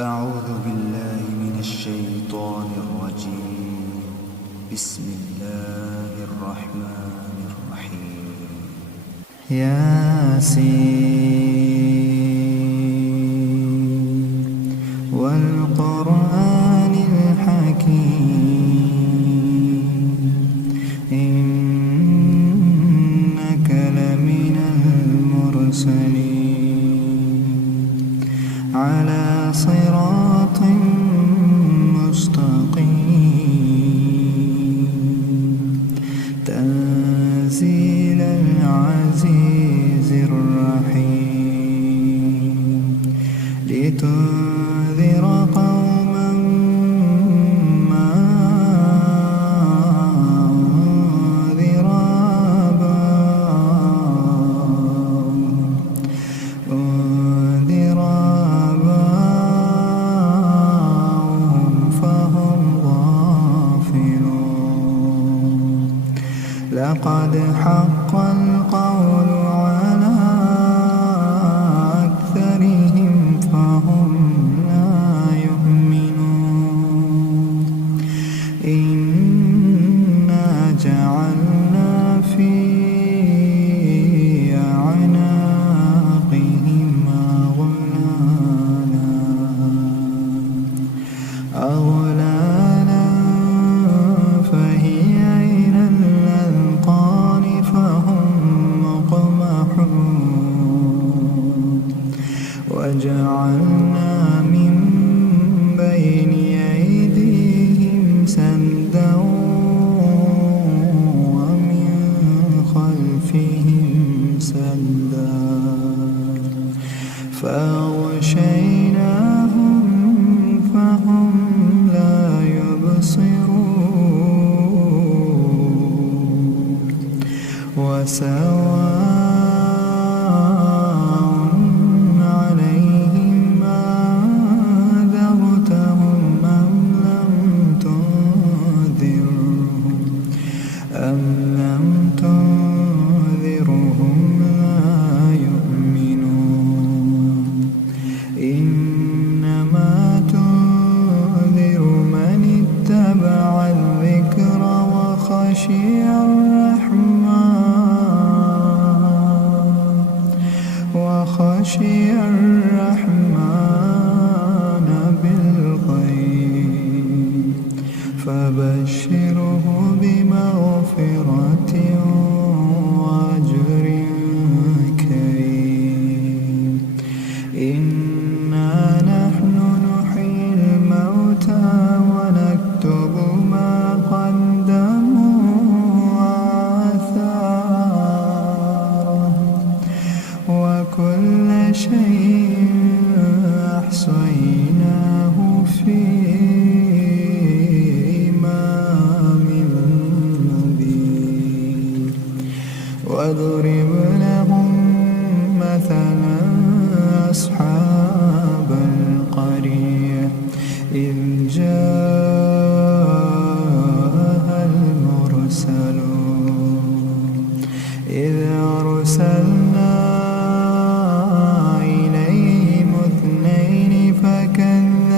أعوذ بالله من الشيطان الرجيم. بسم الله الرحمن الرحيم. ياسين والقرآن الحكيم إنك لمن المرسلين على صراط مستقيم تنزيل العزيز الرحيم لتنذر قوما ما أنذر آباؤهم فهم غافلون. لقد حق القول على أكثرهم فهم لا يؤمنون. إنا جعلنا في أعناقهم أغلالا فهي إلى الأذقان فهم مقمحون. وجعلنا من بين أيديهم سدا ومن خلفهم سدا فأغشيناهم فهم لا يبصرون. وسواء عليهم أنذرتهم أم لم تنذرهم لا يؤمنون. إنما تنذر من اتبع الذكر وخشي الرحمن بالغيب فبشره بمغفرة وأجر كريم. إنا نحن نحيي الموتى ونكتب ما قدموا وآثارهم وكل شيء أحصيناه في إمام مبين. واضرب لهم مثلا أصحاب القرية إذ جاءها المرسلون إذ أرسلنا إليهم اثنين فكذبوهما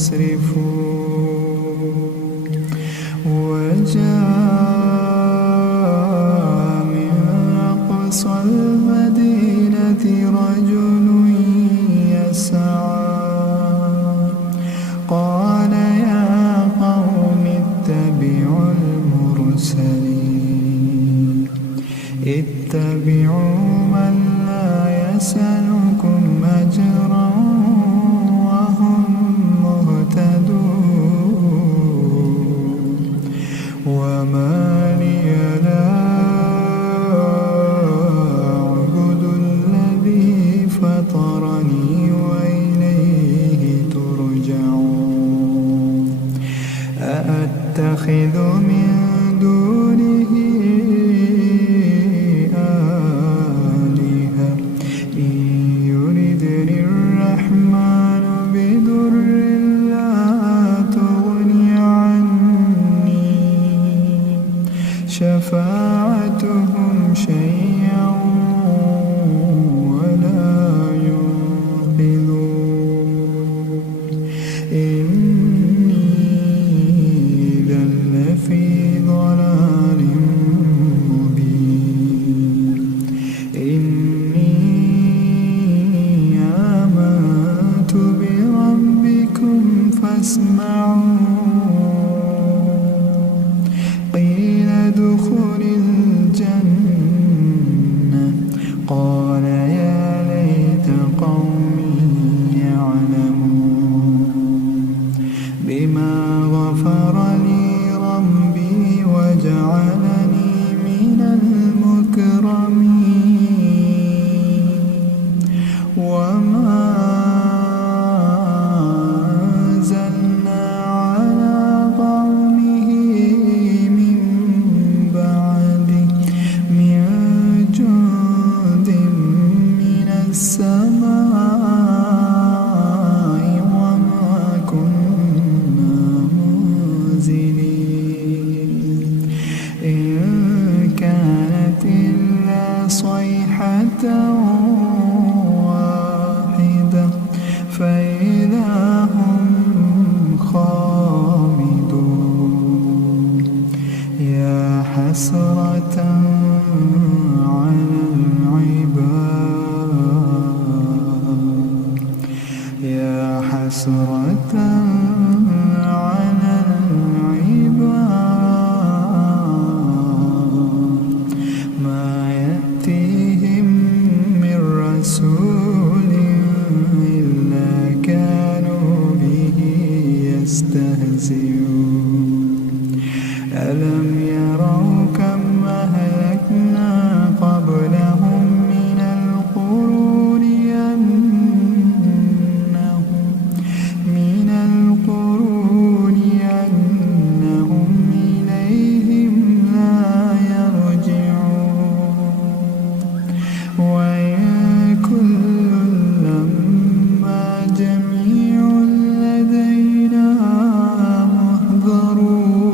مسرفون وجاء من أقصى المدينة رجل يسعى قال يا قوم اتبعوا المرسلين اتبعوا من لا يسألكم أجرا وهم مهتدون وما لي لا أعبد الذي فطرني وإليه ترجعون أأتخذ من دونه آلهة إن يردني الرحمن بضر لا تغني عني شفاعتهم شيئا ولا ينقذون إني إذا لفي ضلال مبين إني آمنت بربكم فاسمعون قيل ادخل الجنة قال يا ليت قومي يعلمون بما غفر لي ربي وجعلني من المكرمين وما أنزلنا على قومه من بعده من جند من السماء وما كنا منزلين إن كانت إلا صيحة واحدة فإذا هم خامدون يا حسرة على العباد يا حسرة على العباد ما يأتيهم من رسول إلا كانوا به يستهزئون ألم يروا كم أهلكنا قبلهم من القرون أنهم إليهم لا يرجعون وإن كل لما جميع لدينا محضرون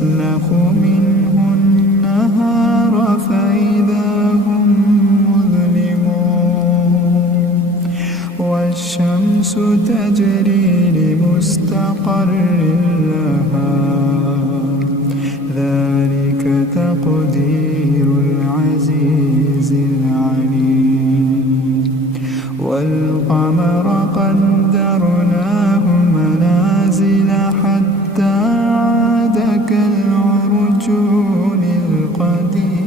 نسلخ منه النهار فإذا هم مظلمون والشمس تجري لمستقر لها ذلك تقدير العزيز العليم والقمر قدرناه منازل حتى عاد كالعرجون القديم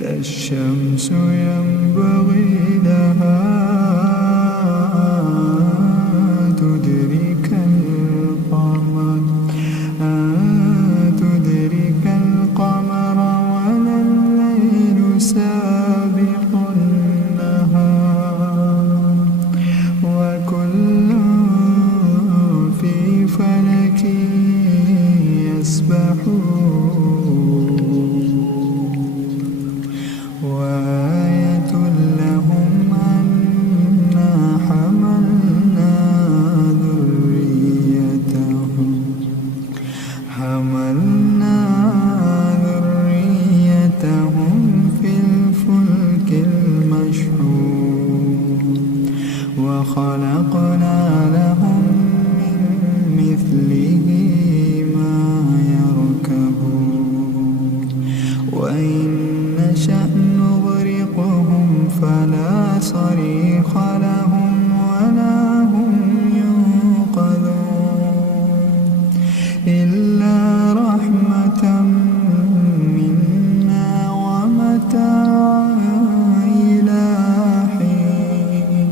لا الشمس ينبغي لها تدرك القمر ولا الليل سابق النهار وكل في فلك يسبحون وآية لهم أنا حملنا ذريتهم في الفلك المشحون وخلقنا لهم من مثله ما يركبون وإن نشأ نغرقهم فلا صريخ لهم ولا هم ينقذون إلا رحمة منا ومتاعا إلى حين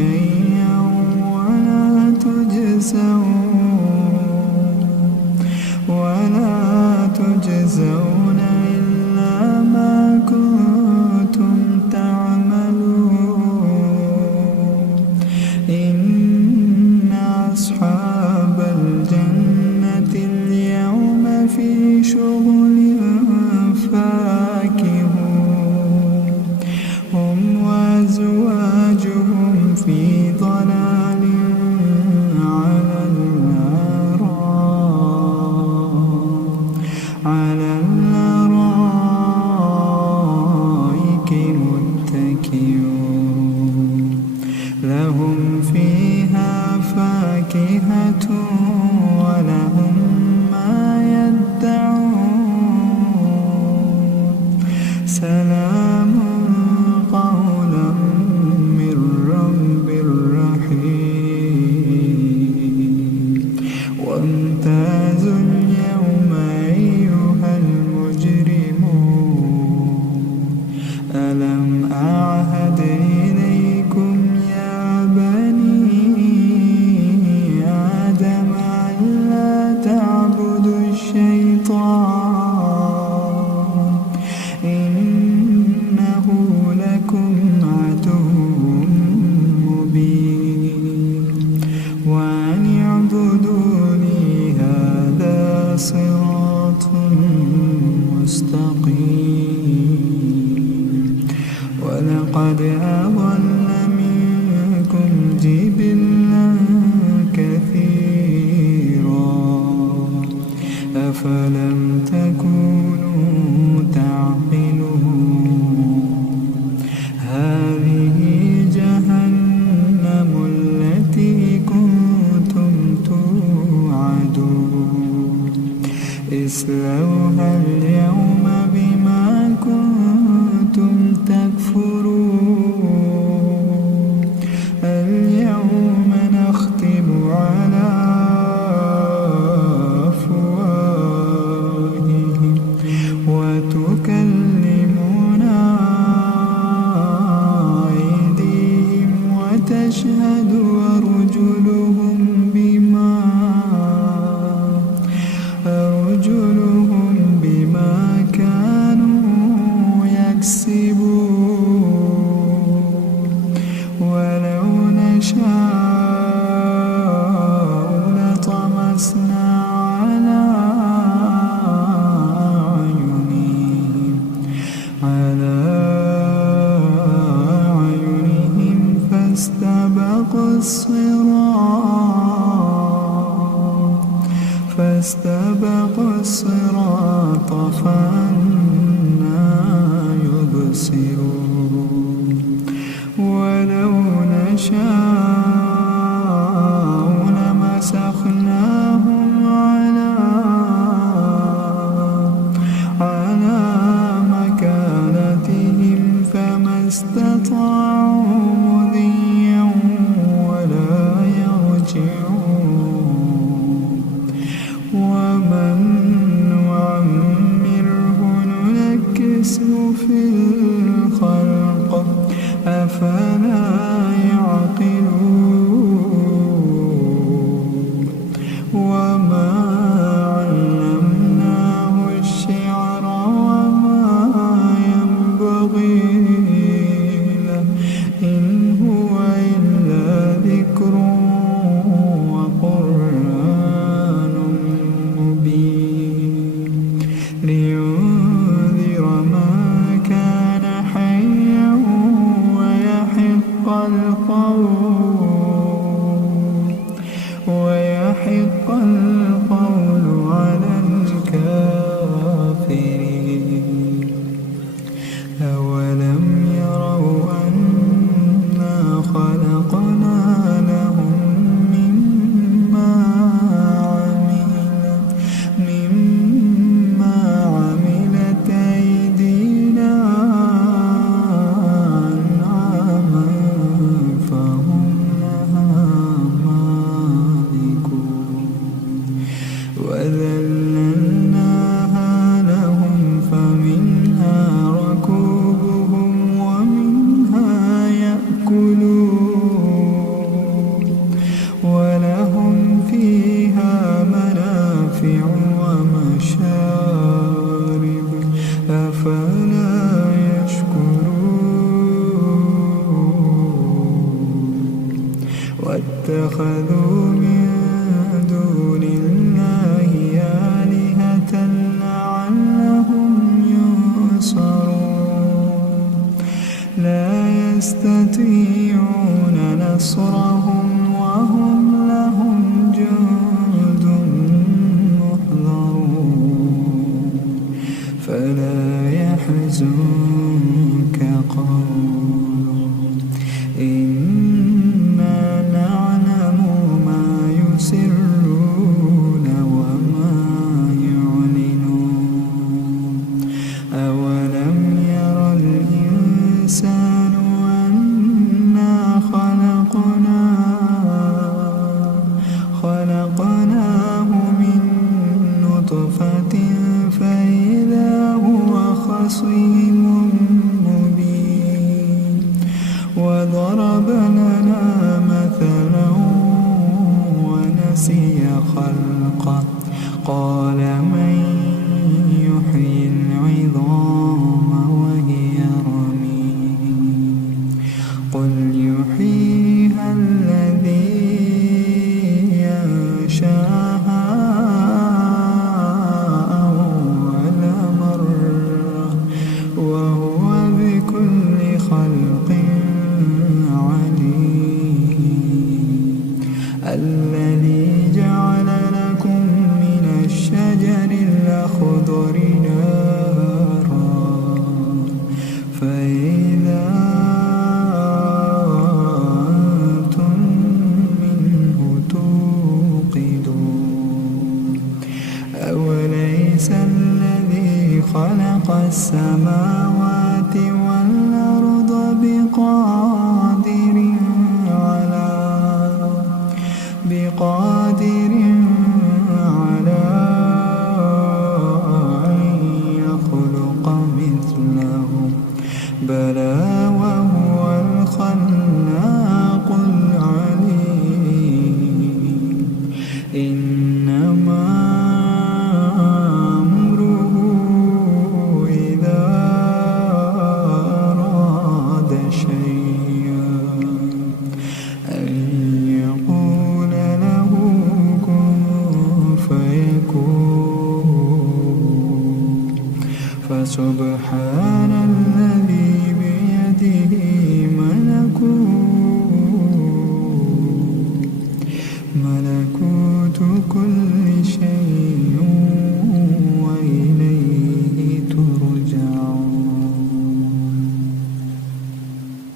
شيئا ولا تجزون إلا ما كنتم تعملون إن أصحاب الجنة اليوم في شغل فاكهون هم وأزواجهم في ضلال على الأرائك متكئون لهم فيها فاكهة ولهم ما يدعون سلام قولا من رب رحيم وامتازوا اليوم أيها المجرمون ألم أعهد إليكم يا بني آدم ألا تعبدوا الشيطان إنه لكم عدو مبين وأن اعبدوني هذا صراط مستقيم ولقد أضل منكم جبلا كثيرا أفلم تكونوا تعقلون هذه جهنم التي كنتم توعدون اصلوها اليوم بما كنتم تكفرون اليوم نختم على أفواههم وتكلمنا أيديهم وتشهد أرجلهم بما كانوا يكسبون ولو نشاء لطمسنا على أعينهم فاستبقوا الصراط فأنى يبصرون ولو نشاء لمسخناهم على مكانتهم فما استطاعوا مضيا ولا يرجعون ومن نعمره ننكسه في الخلق أفلا يعقلون وما علمناه الشعر وما ينبغي له إن هو إلا ذكر وقرآن مبين لينذر من كان حيا ويحق القول على الكافرين أولم يروا أنا خلقنا لهم مما عملت أيدينا أنعاما فهم لها مالكون واتخذوا من دون الله آلهة لعلهم ينصرون لا يستطيعون نصرهم وهم لهم جند محضرون فلا يحزنك قولهم إنا نعلم ما يسرون وما يعلنون أولم ير الإنسان أنا خلقناه من نطفة فإذا هو خصيم مبين وضرب لنا مثلا ونسي خلقه قال من يحيي العظام وهي رميم قل يحييها الذي ينشأها أول مرة وهو بكل خلق عليم الذي جعل لكم من الشجر الأخضر نارا فإذا أنتم منه توقدون أوليس الذي خلق السماوات والأرض بقادر على أن يخلق مثلهم بلى وهو الخلاق العليم إنما أمره إذا أراد شيئا أن يقول له كن فيكون فسبحان